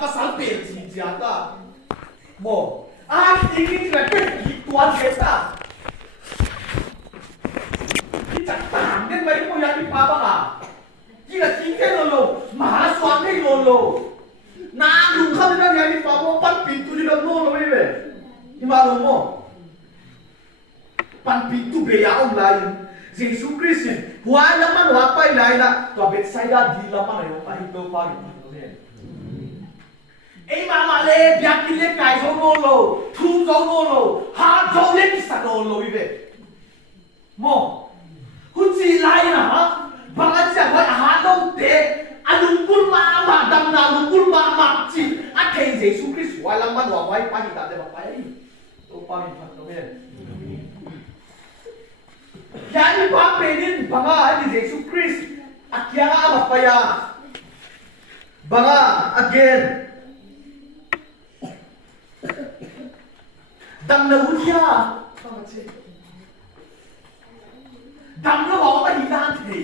pasal pelsi siapa? Mo, ini tidak tuan kita. Kita tandem baik mau yang apa kah? Kita tinggal lolo, mahal suami lolo. Nah, lu kan tidak yang apa pan pintu di dalam lolo ini. Gimana mo? Pan pintu beya om lain. Yesus Kristus, wala man wapay lain na, to Bethsaida di laman ayo pahito pa rin. Eh mama le, biyak le kai so nolo, tu so nolo, ha so le sa nolo ibe. Mo, hunsi lain na ha, bangat siya wala ha no te, alungkul mama dam na alungkul mama chi, at kay Yesus Kristus wala man wapay pahita de wapay. To pa rin pa to men. Yani papenin banga ni Yesus Kristus akya nga mapaya banga again dam na uliya dam na wa ba hidan the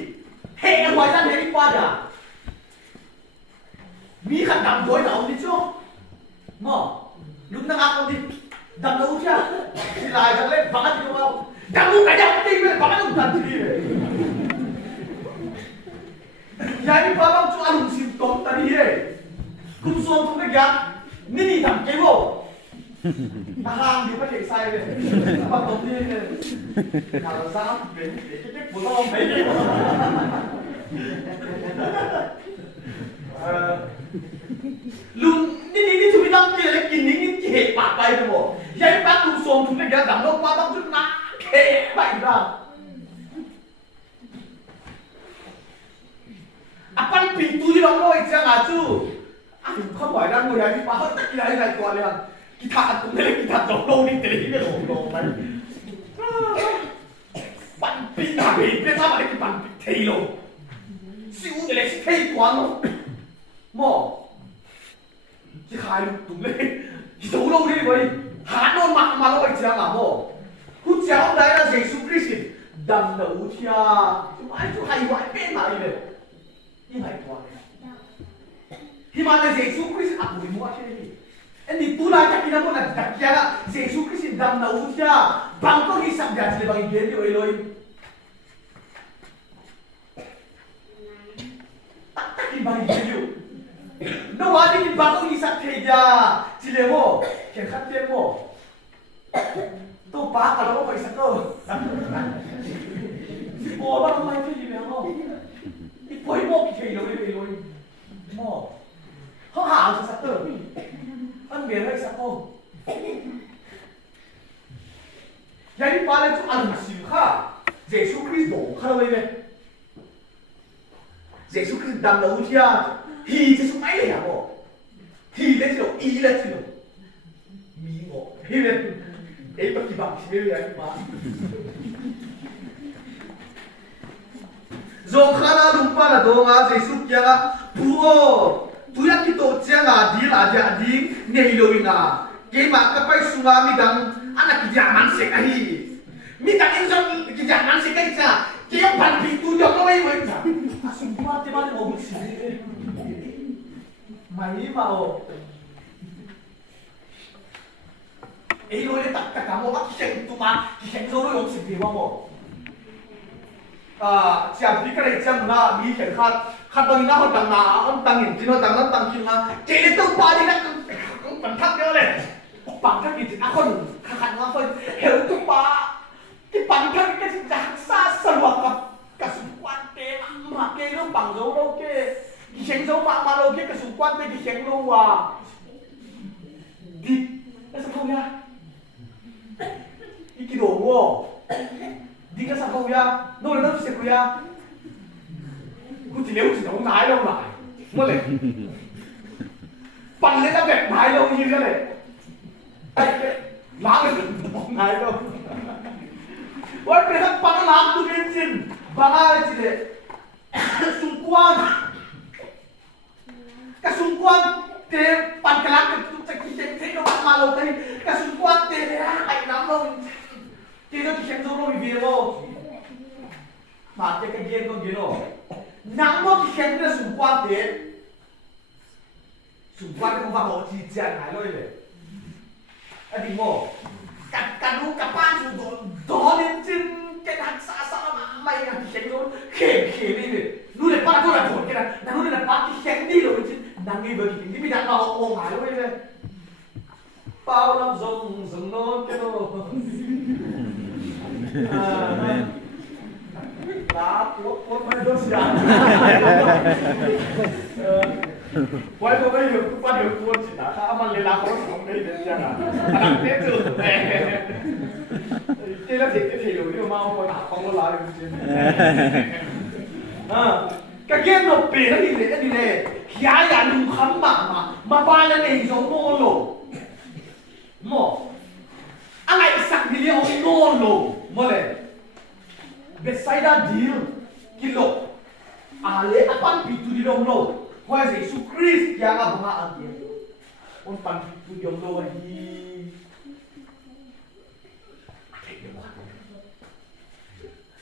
he wa dan he pa da mi khan dam boy na ni cho mo lúc na ako di dam na uliya sila jang le banga di wa Kamu kaya penting kan, bahkan udah sendiri. Jadi babang tu alung simptom tadi ye. Kumsom tu mereka, ni tam kewo. Ahang di pada saya le. Apa tom ni? Kalau sam ben, kita bolong ben. Lung ni tu bilang kira kini kira pakai tu mo. Jadi pak kumsom tu mereka dalam babang tu nak. Vậy ra Apan pintu di dalam itu jangan tu. Không phải đang ngồi đấy đi báo tất cả này qua liền. Kita cũng thế kita đổ đi tới cái đổ này. Bạn pin là biết sao mà cái bạn thấy luôn. Siêu cái này thấy quá luôn. Mò. Chỉ khai luôn tụm lên. Chỉ đổ đâu đi vậy. Há nó mà nó vậy chẳng à mò. Hút chéo đấy là Giêsu Christ đầm đầu thia chúng ai chú hay gọi bên này này như này quá khi mà là Giêsu Christ ăn mùi mua thế này anh đi tu lại chắc kia nó là chắc kia là Giêsu Christ đầm đầu thia bằng có khi sắp đặt thì bằng ý kiến đi rồi tắc tắc đi bằng ý kiến đâu á đi bằng có khi sắp thế ra chỉ để mua kẻ khác thêm mua tôi phá cả nó phải sắc cơ ủa bao nhiêu cái gì vậy không cái quấy một cái gì đâu đi rồi mò họ hảo thì sắc cơ ăn miếng hay sắc không vậy đi phá lên chút ăn xỉu khá Giêsu Christ đổ khá đâu đây Giêsu Christ đầm đầu chia thì Giêsu máy này hả mò thì đấy chỉ ý là chỉ mi mò hiểu không ấy bất kỳ bằng gì vậy mà rồi khá là đúng pa là đồ ngã Giêsu kia bùa tu ya kito chia ngã đi là dia đi ngay lối ngã cái mà cái phải suy mi đằng anh là cái zaman sẽ cái mi đằng in trong cái zaman sẽ cái cha cái bàn bị tu cho nó vậy cha xung quanh cái bàn ôm xí mày vào ấy nói tất cả các món ăn khen tụi mà khen rồi nó không gì mà chẳng biết cái này chẳng là mi khen khát bao nhiêu năm tăng na ông tăng hiện chỉ nó tăng kim mà chỉ là tụi ba đi nó cũng bận thắt nữa này bận thắt gì thì à con khát nó thôi hiểu tụi ba cái bận thắt cái gì chẳng xa sờ vào cả xung quanh cái mà cái nó bằng dấu đâu cái khen dấu mà đâu cái xung quanh cái khen đâu đi nó sao không nha 이끼 너무 네가 사고야 너는 너도 세고야 그치 nếu chỉ nấu nái đâu lại mất lệ bằng lên đã vẹt nái đâu như thế này má lên nấu nái đâu vậy bây giờ bằng làm tu bên trên bằng ai chỉ để xung quanh cái xung quanh thế bằng cái lá cái cái thế nó mà lâu đây cái xung quanh thế này lắm đâu thì nó chỉ khen dấu rồi vì đâu mà cái game con gì đâu nắng nó chỉ khen cái xung quanh thế sumpah ko ba ho chi jan hai loi le adi mo ka du ka pa su do len chin cái thằng xa mà mày làm gì luôn khề đi nu để ba tôi là thổi cái này nu để ba cái khen đi rồi chứ đang nghi về cái gì bị đang vào ôm hải luôn đây bao năm rồng non cái đồ lá cuốn mấy đứa xì quay qua bây giờ cũng bắt được cuốn chỉ đã khá mà lấy lá cuốn không đây được chưa nào làm thế được này cái là cái thể lực nhưng mà ông đã không có lá được chứ cái game nó bể nó đi này kia ya lùng khăm mà ba là này giống nô lô mò anh ấy sẵn đi ông nô lô mò này Bethsaida deal kilo ale apan pitu di dong lo hoa Jesus Christ yang abang ang dia on pan pitu dong lo hi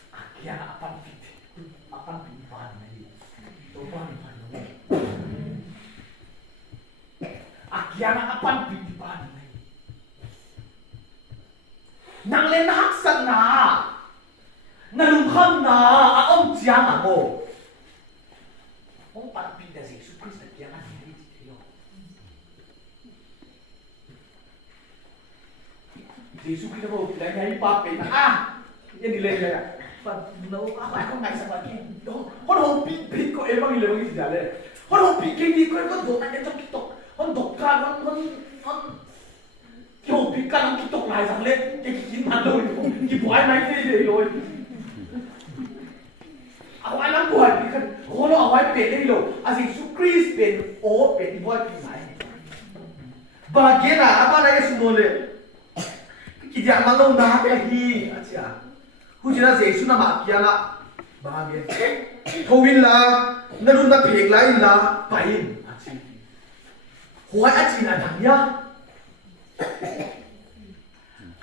akia apan pitu pan ni to pan akia apan pitu pan ni nang len hak sang na nalung kham na ông chiang à mo ông bắt pin là Jesus Christ là chiang anh đi thế không Jesus Christ mo lại ngay ba pin yên đi lên đây à và nấu phải không ngày sáng kia đó hôn hồn pin có em bao nhiêu cái gì đấy hôn hồn pin cái gì có đồ anh trong TikTok hôn độc ca hôn kiểu pin ca TikTok lại rằng lên cái gì mà rồi cái boy này cái gì rồiเอาไว้ล้างบวชกันโอ้เราเอาไว้เปลี่ยนได้หรออาศัยสุคริสเป็นโอ้เป็นบวชที่ไหนบางทีน่ะapa nak yang semua le kita malu nak lagi aja hujurah Yesus nama kia lah bahagia kawin lah narun nak pek lain lah pain aja huai aja nak tanya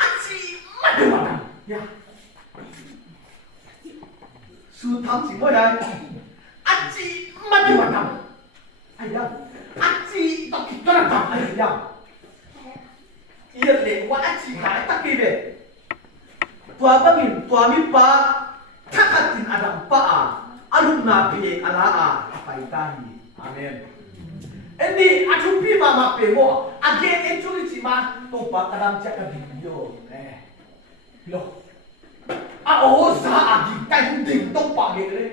aja macam ya su thắm chỉ mỗi đây anh chị mất đi hoạt động ai đâu anh chị đọc kịch cho làm thầm ai gì đâu yên để qua anh chị hãy tắt đi về tua bangin tua mi pa thắc anh tin adam pa alum na pi ala pai tahi amen endi achu pi ma pe mo again actually chỉ mà to pa kadam chắc cái video nè lo sa agi kai ding tong pa ge le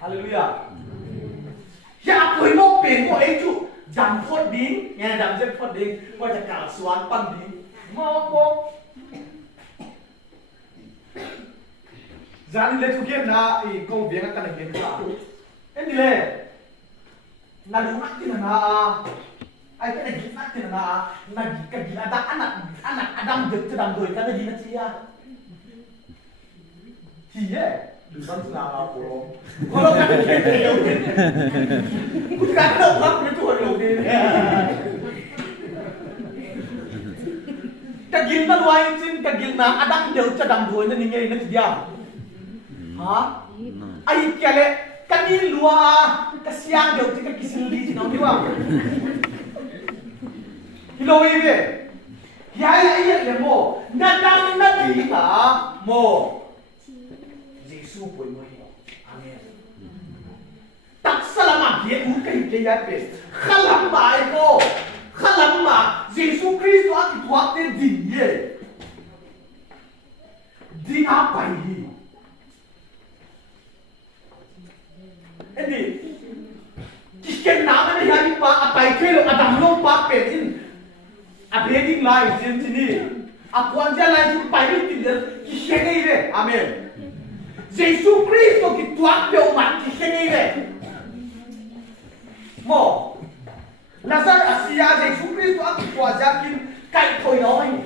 hallelujah ya poi mo pen mo ai chu dam phot ding nghe dam jet phot ding quaจะกล่าวสวรรค์ปั้นding mo mo zani le tu game na i ko bien ka na game ka en dile na lu nak tin na ai ka na gi nak tin na gi ka gi ada anak adam de sedang doi ka na gi na cia Iya, bukan selama pulau. Kalau kan kita bukan orang itu orang ini. Kagil na luain sin kagil na adang jauh cadang dua ni ningai nak diam. Ha? Ay kiale kagil lua kasiang jauh jika kisil di sini orang diam. Hilo ini. Ya le mo. Nadang nabi ta mo. Yesus pun mohon, amin. Tak selama dia bukan dia pes. Kalam baiko, kalam ma. Yesus Kristus aku tuatnya dia. Di apa ini? Ini, kisah nama ni yang apa apa itu lo ada belum pakai ini. Apa yang lain sini? Apa yang lain pakai tidak kisah ni le, amin. Jesus Cristo que tu abriu uma que cheguei mo Lazar asia Jesus Cristo aqui tu aja que cai foi noi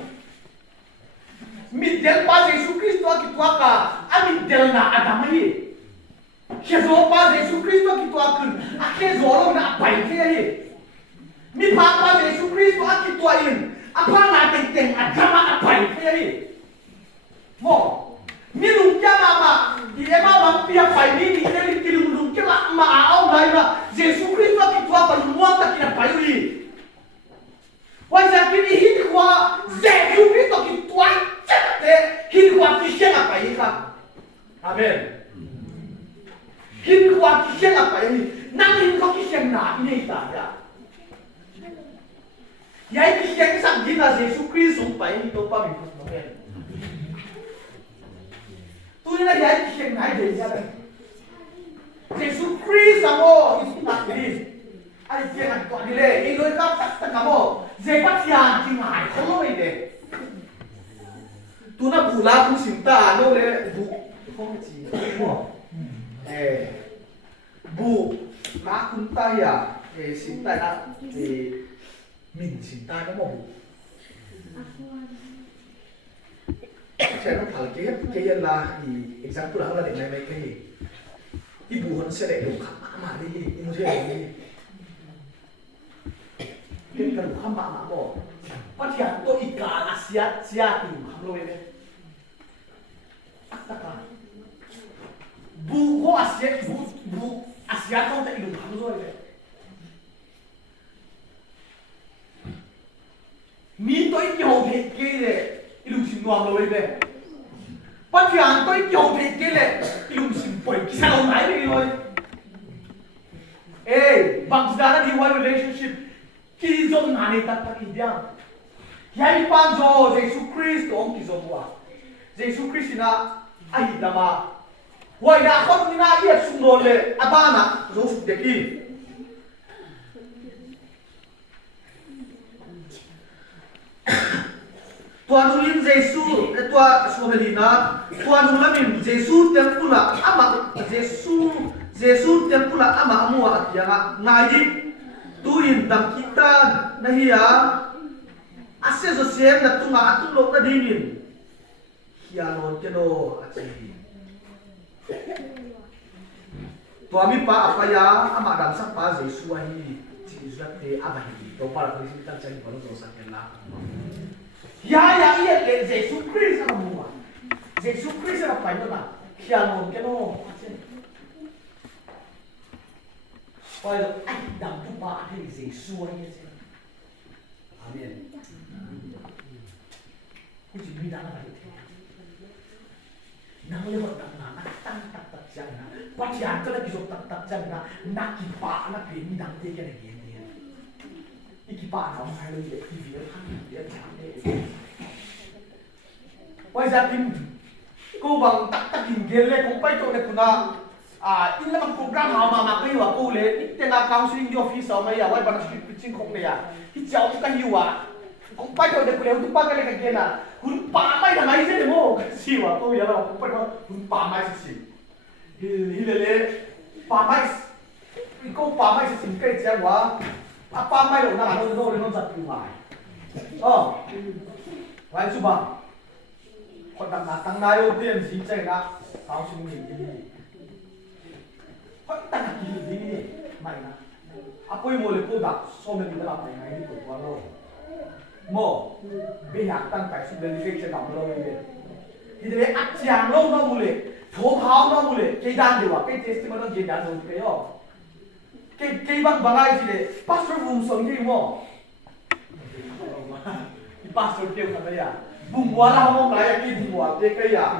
midel pa Jesus Cristo aqui tu aka a midel na adamai Jesus pa Jesus Cristo aqui tu akun aqui zolo na pai ke aí mi pa Jesus Cristo aqui tu ain apa na teng agama apai ke aí mo mi lung kia mama di ema lam pia pai ni di ele ki lung kia ma au lai na Jesus Christ wa ki tua pa muang ta kina pai ri Yai kisiang sang gina Yesus Kristus pai ni to pa mi phut mo hen. Tu ni na yai kisiang nai de ya le. Yesus Kristus amo istak ni. Ai kia nak to ni le, i loi ka tak tak amo. Je pa tiang ki ngai kholo i de. Tu na bu la ku sim ta no le bu không chỉ mo. Bu lá kun ta ya, sim ta na mình xin ta nó một sẽ nó thở cái là thì example là định này mấy cái gì cái bù hắn sẽ để đủ khám mà đi như thế này cái cần khám mà bỏ phát hiện tôi ít cả Asia thì khám lôi đấy bù có bù Asia không thể đủ khám lôi đấy mi tôi nhiều thế kia lệ ilum sim nuang lôi về bắt hiện tôi nhiều thế kia lệ ilum sim bồi cái sao này đi rồi bằng ra đi one relationship kỳ dòng này ta kỳ diang yai pan jo Jesus Christ ông kỳ dòng wa Jesus Christ na ai dama wai na không na yết sung đồn lệ abana rồi sung đẹp đi tuan ulin Yesus tua Somelina tuan ulamin Yesus tempula ama Yesus tempula ama amua yang ngaji tuin dam kita nahia ase Joseph na tunga atulok na dinin hialon keno aci tuami pa apa ya ama dam sapa Yesus ahi Yesus te abahi to para kita cari kalau dosa kena ya iya Yesus Kristus sama mua Yesus Kristus apa itu nak kianon keno Wah, dam tu ba hai Yesus aja sih amin kuci bidang apa itu namanya orang nak tak jangan pacian kalau kisah tak jangan nak kipa nak bidang dia kan dia iki pa nó hay lên để khi việc để chạm để bây giờ tìm cô bằng tắc tìm kia lên cũng phải chỗ này cũng là in là một program hào mà cái hiệu cô lên ít tiền là counseling office sao mấy à quay bằng pitching không này à ít cháu cũng cái hiệu cũng phải chỗ này cũng đều tụi cái này cái là cũng pa mấy là mấy thế mà cái gì mà cô giờ là cũng phải cũng pa mấy gì hi lên pa mấy cô pa mấy gì cái gì quá apa mai lo na no sat pi mai wai chu ba ko tang na yo tien si chai na tao sing ni ni ko tang ki ni ni mai na apoi mo le ko da so me ni la pai ngai ni ko wa lo mo be yak tang pai su le ni ke che dam lo ni le hi de a chiang lo no mu le tho khao no mu le ke dan de wa ke testimony je dan so ke yo cái băng bằng ai thì pastor vùng sống gì mà pastor kêu thằng đấy à vùng quá là không lại cái vùng quá cái à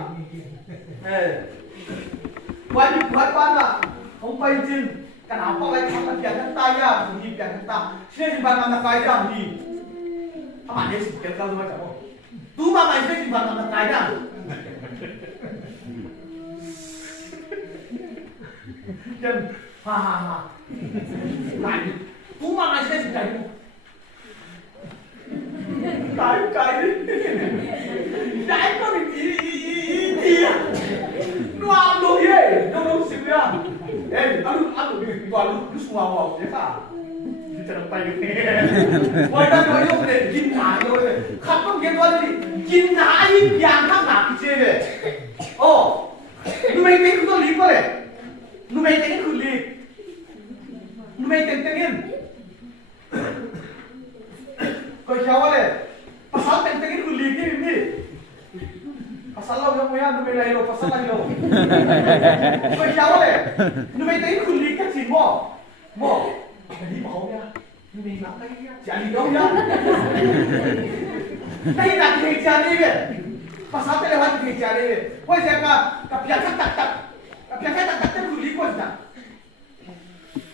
quay ban à không quay chân cái nào có lại thằng tiền thằng tay à vùng gì tiền thằng ta xe thì ban làm cái làm gì các bạn thấy cái sao mà chẳng tú mà mày xe thì ban làm cái đó chân ha lại tú mà mày sẽ chạy cái cái có định ý à nó ăn đồ gì nó xỉu ya ăn đồ gì toàn lúc xuống vào thế cả đi chân tay cái quay ra nói không để kinh ngạc rồi khắp không cái đó gì kinh ngạc gì dạng khác nào cái gì vậy nó mấy cái cũng lý quá đấy nó mấy cái cũng lý nó mấy teng-tengin kau siapa le pasal teng-tengin ku lagi ni pasal lo yang punya nu melai lo pasal lagi lo kau siapa le nu mấy teng-tengin ku lagi kan sih mo jadi mau ya nu mấy nak lagi ya jadi dong ya tapi nak kerja ni ke pasal te lewat kerja ni kau siapa kapiaka tak ku lagi kau dah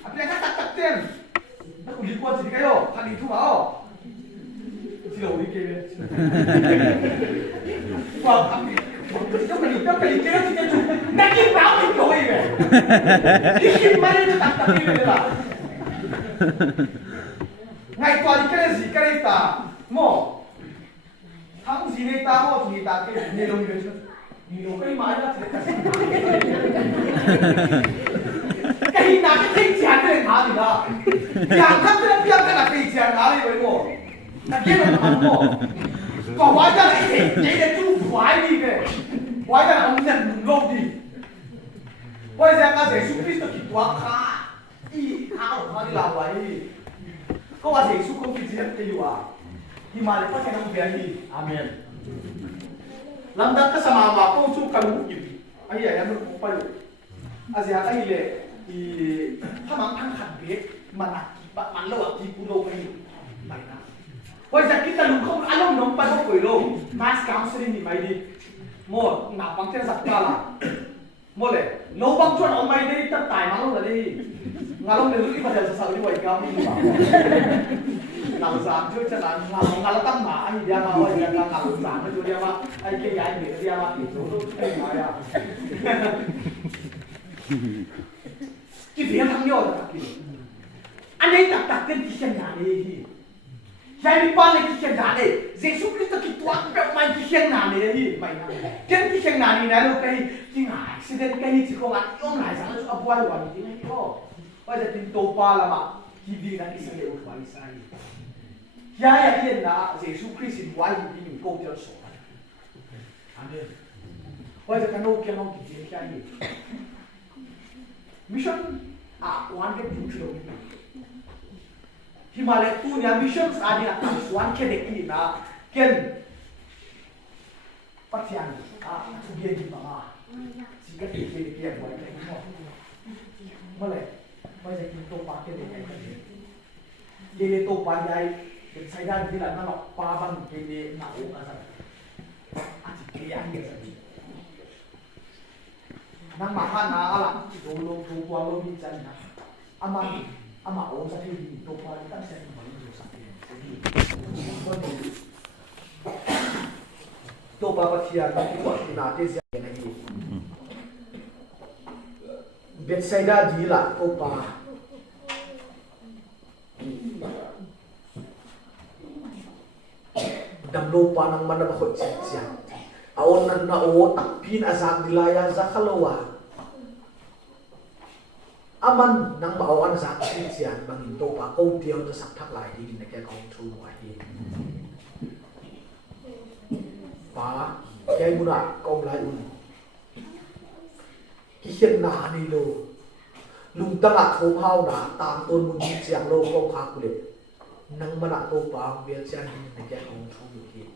Apakah tak ten? Aku lihat jadi kayo, kali itu mau. chỉ đầu đi kia và trong cái kia chỉ cái nãy cái báo thì rồi về cái máy nó đặt đặt đi là ngày qua đi cái gì cái ta mò thằng gì này ta mò gì ta cái này luôn nhiều cái máy đó cái nào cái thấy chán cái nào thì đó chán khắp cái biếng cái là cái chán nào đi vậy mò là cái nó làm mò còn hóa ra lại cái này chú khoái đi về hóa ra ông nhận lâu đi hóa ra cái Giêsu Christ cái quả khá y khá của nó đi làm vậy cóว่าGiêsu không bị giết cái gì à thì mà lại có thể làm việc gì amen làm đất cái sama mà câu chú cần một gì ai vậy em không phải Asia cái gì thìถ้ามันทั้งขันเบสมันระหว่างที่กูโลไปไหนนะว่าจะคิดแต่ลุงเขาอารมณ์น้องไปเขาป่วยโลมาสกาวส์นี่ไม่ดีหมดหนาบางเช่นสักกาละหมดเลยโนบางช่วงเอาไม่ได้ตั้งตายมาแล้วเลยงานเราเนี่ยรู้ที่ประเดี๋ยวจะสั่งที่ไหวก้าวนี่หรือเปล่าหนังสามช่วยฉะนั้นงานเราตั้งหมาอันนี้เดียวมาว่าอย่างงานสามมันช่วยเดียวมาไอ้เกี่ยไอ้เดียวมาติดโซ่ไอ้หมาอ่ะที่เสียทั้งยอดตะกี้อันนี้ตักเป็นที่เชียงนาเลยที่ยายมีป้านเลยที่เชียงนาเลยเยซูคริสต์คิดว่าแบบมันที่เชียงนาเลยที่ไม่นะแค่ที่เชียงนานี่นะลูกไอ้ที่ไหนสิ่งเด็ดแค่นี้ที่เขาอ่ะย่อมหลายสังแล้วเอาไว้วันนี้ที่ไหนก็ว่าจะเป็นตัวปลาละมั้งที่ดีนะที่เสียอุปนิสัยยายเห็นนะเยซูคริสต์ไว้ที่อยู่ก้าวเจ้าสอนอันนี้ว่าจะกันโน้เกี่ยวน้องกินเจ้าแค่นี้mission one ke duklo Himalaya tu nya missions adi akan one ke dek ini na ken patian tu dia di mana jika dia buat ini boleh boleh kita pakai dek ini tu pandai saya dah bilang nama paban ini nak asal asyik dia ni nang mahan na ala dolo tuwa lo ni chan na ama o sa thi to pa ta se ni ba lo sa thi to pa pa thia ta ko ti na te se na ni Bethsaida di la to pa dam lo pa nang man ba khoi sia aon nan na o takpin azak dilaya zakalowa aman nang maawan zak sian bangin to pa ko tiaw to sak thak lai di na ke kong thu wa hi pa ke muna kong lai un ki hian na ni lo lung ta la tho phao na tam ton mun chi chiang lo ko kha ku le nang mana to pa bel chan ni na ke kong thu hi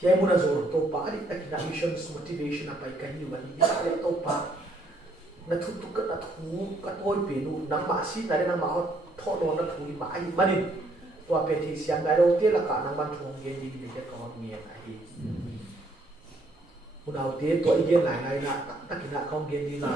Saya muna zor to pa ari tak na missions motivation apa ikan ni wali ni tak to pa na thu ka na thu ka toy pe nu nang ma si na nang ma tho no na thu ma ai mani to pe thi siang dai ro te la ka nang ban thong ge ni ni ke ko mi ai muna te to i ge lai lai na tak na kong ge ni la